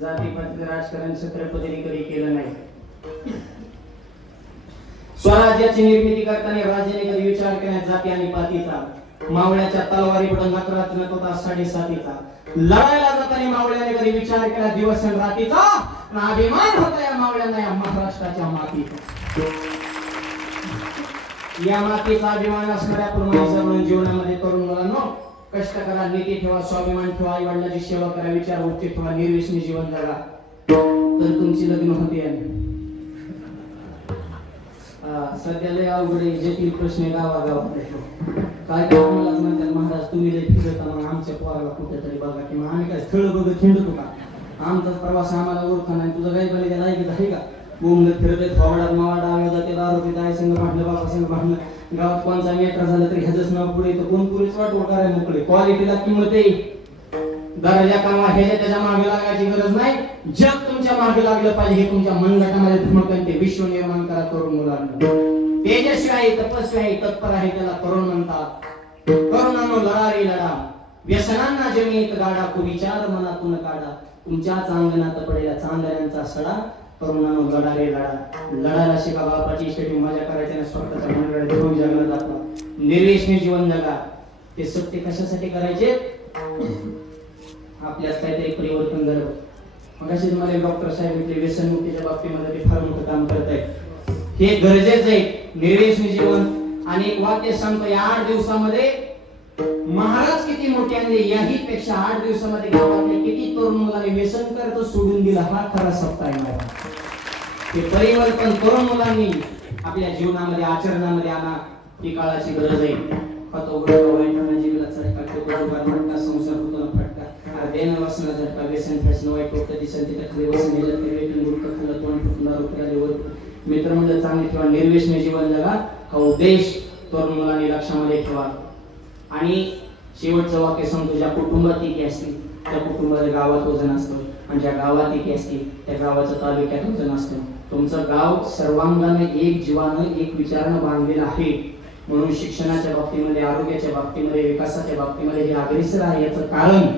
जातीपातीचं राजकारण छत्रपतींनी कधी केलं नाही. स्वराज्याची निर्मिती करताना राजाने कधी विचार केला जाती आणि पातीचा. मावळ्याच्या तलवारी पडून नकराच नकोता 7.5चा. लढायला जाताना मावळ्याने कधी विचार केला दिवस आणि रात्रीचा. अभिमान होता या मावळ्यांना या महाराष्ट्राच्या मातीचा. या मातीचा अभिमान असणाऱ्या पूर्ण जीवनामध्ये तरुण मुलांनो कष्ट करा, नीती ठेवा, स्वाभिमान ठेवा, आई वडिलांची सेवा करा, विचार उच्च ठेवा, निर्व्यसनी जीवन जगा, तर तुमची लग्न होते. सध्या लय अवघड जटिल प्रश्न गावागावात काय काय आम्हालाच म्हणतात महाराज तुम्ही लय फिरता मग आमच्या पोराला कुठेतरी बघा किंवा आम्ही काय स्थळ बघत हिंडतो का? आमचाच प्रवास आम्हाला ओळखा नाही. तुझं काही बघायला त्याला ऐकत आहे का? बोंबलत फिरत थोडा मावाडा आवाजात ते दारू पिता आई संघ भांडलं बाबा संघ भांडलं. गावात कोणचा मेट्रा झालं तरी ह्याच नाव पुढे तर कोण पुरीच वाट करायला मोकळे. क्वालिटीला किंमत आहे. दर्जा कमा ह्याच्या त्याच्या मागे लागायची गरज नाही. जग तुमच्या मागे लागलं पाहिजे हे तुमच्या मनगटामध्ये धमकन ते विश्व निर्माण करा तरुण मुलांना. तेजस्वी आहे, तपस्वी आहे, तत्पर आहे त्याला तरुण म्हणतात. तरुणांनो लढा रे लढा, व्यसनांना जमीत गाडा, विचार मनातून काढा. तुमच्याच अंगणात पडेला चांदण्यांचा सडा, तरुणांनो लढा रे लढा, लढायला शिका, बापाची इष्टटी मजा करायची आणि स्वतःच्या मनाकडे धरून जगाला दाखवा, निर्व्यसनी जीवन जगा. ते सत्य कशासाठी करायचे? आपल्यात काहीतरी परिवर्तन घडव. मग अशी तुम्हाला डॉक्टर साहेब म्हटले व्यसनमुक्तीच्या बाबतीमध्ये ते फार मोठं काम करत आहेत. हे गरजेचं आहे निर्व्यसनी जीवन. आणि एक वाक्य सांगतो, या 8 दिवसामध्ये महाराज किती मोठे आणले, याही पेक्षा 8 दिवसामध्ये गावातले किती तरुण मुलांनी व्यसन करतो सोडून दिला, हा खरा सप्ताह आहे. ते परिवर्तन तरुण मुलांनी आपल्या जीवनामध्ये आचरणामध्ये आणा, ही काळाची गरज आहे. पतो उघडा वाईटांना जीवाला चढका, ठेवतो जुगार फटका, संसार होतो फटका, देणं वासना झटका, व्यसन फॅशन वाईट वक्त दिसन तिथे खाली वसन गेलं ते वेटून गुडकं खाल्लं तोंड फुटून दारू प्याले वर. मित्रमंडळ चांगले ठेवा, निर्व्यसनी जीवन जगा, हा उद्देश तरुण मुलांनी लक्षामध्ये ठेवा. आणि शेवटचं वाक्य सांगतो, ज्या कुटुंबात एकी असतील त्या कुटुंबात गावात वजन असतं, आणि ज्या गावात एकी असतील त्या गावाचं तालुक्यात वजन असतं. तुमचं गाव सर्वांगाने एक जीवानं एक विचारानं बांधलेलं आहे. म्हणून शिक्षणाच्या बाबतीमध्ये, आरोग्याच्या बाबतीमध्ये, विकासाच्या बाबतीमध्ये हे अग्रेसर आहे. याचं कारण